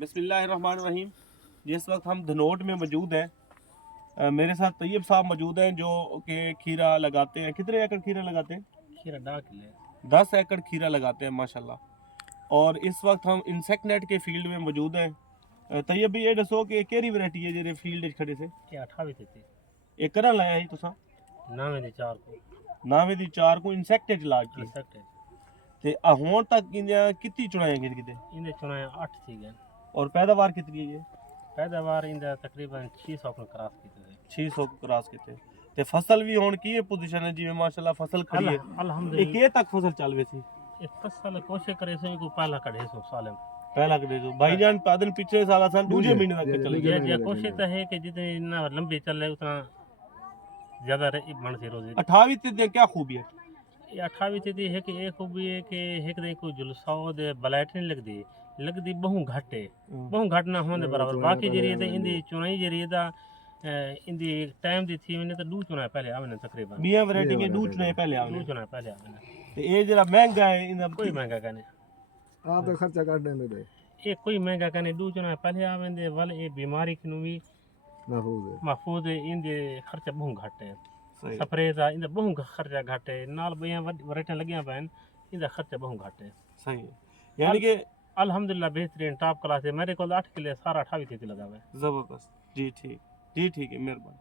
बिस्मिल्लाहिर्रहमानिर्रहीम। जिस वक्त हम धनोट में मौजूद हैं, मेरे साथ तैयब साहब मौजूद हैं जो कि खीरा लगाते हैं। कितने एकड़ खीरा लगाते हैं? खीरा 10 एकड़ खीरा लगाते हैं माशाल्लाह। और इस वक्त हम इंसेक्ट नेट के फील्ड में मौजूद हैं। तैयब भी ये दसो कि केड़ी वैरायटी है जेरे फील्ड खड़े से? ये 28 थी ये करा लाया ही तुसा? नावे दी 4 को नावे दी 4 को इंसेक्ट लाग की इंसेक्ट ते हुण तक इंदियां कितनी चुनाई गिन किते? इंदे चुनाए 8 थी गए। और पैदावार कितनी है ये? पैदावार इंदा तकरीबन 600 को क्रॉस कीते 600 को क्रॉस किते। ते फसल भी हुण की पोजीशन है जिवें माशाल्लाह फसल खड़ी है? अल्हम्दुलिल्लाह ये तक फसल चल वे सी? एक फसल कोशिश करे से को पहला कढ़े सो साल पहला कदे जो भाईजान पादन पिछले साल सन दूजे महीने तक चल गया। ये कोशिश तो है कि जितनी ना लंबी चले उतना ज्यादा बन से रोजी 28 ते क्या खूबी है? ये 28 दी है कि एक खूबी है कि एक दे को जुलसाओ दे ब्लाइट नहीं लगदी बहु घट है बहु घट ना होने बराबर। बाकी जरिए ते इंदी चुनाई जरिए दा इंदी टाइम दी थी मैंने तो 2 चुनाई पहले आवे तकरीबन 20 वैरायटी के 2 चुनाई पहले 2 आवे। चुनाई पहले आवे ते ये जरा महंगा है इंदा कोई महंगा कने आप तो खर्चा कर देने दे ये कोई महंगा कने 2 चुनाई पहले आवे दे वाले ये बीमारी किनु भी महफूज है इंदे खर्चा बहु घट है। सही स्प्रे दा इंदा बहु खर्चा घट है नाल बया वैरायटी लगियां पैन इंदा खर्चा बहु घट है। सही है यानी कि अल्हम्दुलिल्लाह बेहतरीन टॉप क्लास है। मेरे को 8 किले सारा 28 थी लगावे जबरदस्त। जी ठीक है, मेहरबानी।